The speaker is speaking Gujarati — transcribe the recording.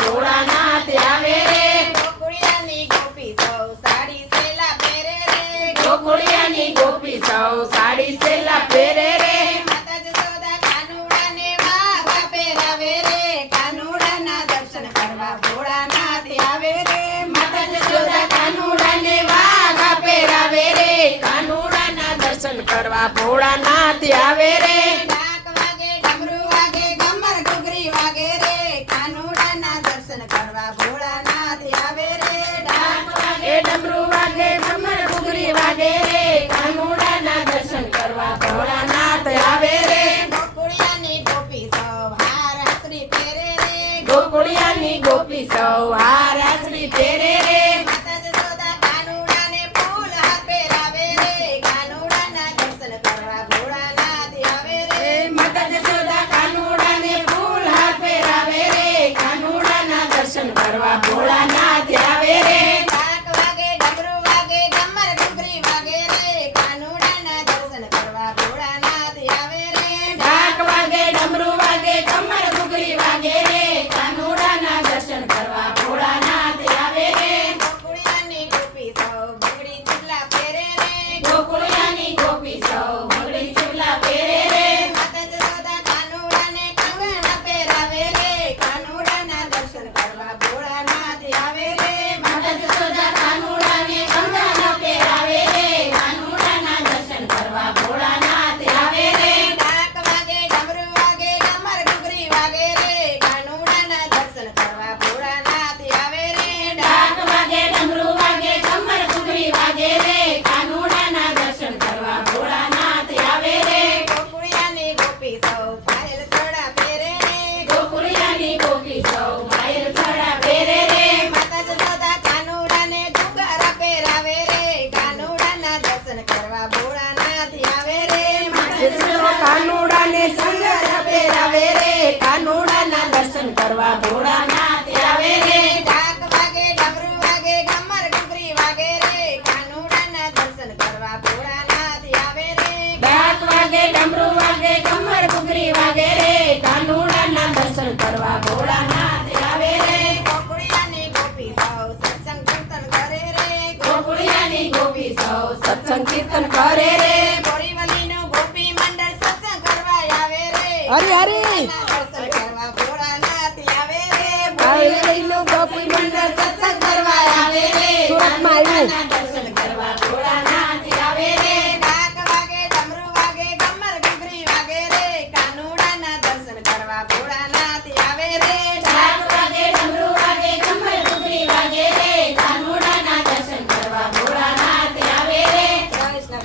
ભોળાનાથ આવે રે ગોકુળિયાની ગોપી સૌ સાડી સેલા પહેરે રે ગોકુળિયાની ગોપી સૌ સાડી સેલા પહેરે રે માતા જશોદા કાનુડાને વાઘા પહેરાવે રે કાનુડાના દર્શન કરવા ભોળાનાથ આવે રે માતા જશોદા કાનુડાને વાઘા પહેરાવે રે કાનુડાના દર્શન કરવા ભોળાનાથ આવે રે ડાક વાગે ડમરૂ વાગે ગમર ઘૂઘરી વાગે રે કાનુડાના દર્શન કરવા ભોળાનાથ આવે રે ડાક એ ડમરૂ વાગે કમર ઘૂઘરી વાગે રે કાનુડાના દર્શન કરવા ભોળાનાથ આવે રે ગોકુળિયાની ગોપી સૌ હાર હાસરી પહેરે રે ગોકુળિયાની ગોપી સૌ હાર હાસરી પહેરે રે માતા જશોદા કાનુડાને ફૂલ હાર પહેરાવે રે કાનુડાના દર્શન કરવા ભોળાનાથ આવે રે માતા જશોદા કાનુડાને ફૂલ હાર પહેરાવે રે કાનુડાના દર્શન કરવા ભોળાનાથ આવે રે ડાક વાગે ડમરૂ વાગે ગમર ઘૂઘરી વાગે રે કાનુડાના દર્શન કરવા ભોળાનાથ આવે રે ઢાક વાગે ડમરૂ વાગે કમર ઘૂઘરી વાગે રે કાનુડાના દર્શન કરવા ભોળાનાથ આવે રે ગોકુળિયાની ગોપી સૌ બંગડી ચૂલા પહેરે રે ગોકુળિયાની ગોપી સૌ બંગડી ચૂલા પહેરે રે માતા જશોદા કાનુડાને કંગણ પહેરાવે રે કાનુડાના દર્શન કરવા ભોળાનાથ આવે રે માતા જશોદા કાનુડાને કંગણ પહેરાવે રે કાનુડાના દર્શન કરવા ભોળાનાથ આવે રે ડાક વાગે ડમરૂ વાગે ગમર ઘૂઘરી વાગે રે કાનુડાના દર્શન કરવા ભોળાનાથ આવે રે ઢાક વાગે ડમરૂ વાગે કમર ઘૂઘરી વાગે રે કાનુડાના દર્શન કરવા ભોળાનાથ આવે રે ગોકુળિયાની ગોપી સૌ પાયલ ચડા પહેરે રે ગોકુળિયાની ગોપી સૌ પાયલ ચડા પહેરે રે માતા જશોદા કાનુડાને ઘૂંઘરા પહેરાવે રે કાનુડાના દર્શન કરવા ભોળાનાથ આવે રે જશોદા કાનુડાને સંગર પહેરાવે રે કાનુડાના દર્શન કરવા ભોળાનાથ આવે રે ડાક વાગે ડમરૂ વાગે ગમર ઘૂઘરી વાગે રે કાનુડાના દર્શન કરવા ભોળાનાથ આવે રે ઢાક વાગે ડમરૂ વાગે કમર ઘૂઘરી વાગે રે કાનુડાના દર્શન કરવા ભોળાનાથ આવે રે ગોકુળિયાની ગોપી સૌ સત્સંગ કીર્તન કરે રે ગોકુળિયાની ગોપી સૌ સત્સંગ કીર્તન કરે રે ગોરીવલીનું ગોપી મંડળ સત્સંગ કરવા આવે રે હરી હરી.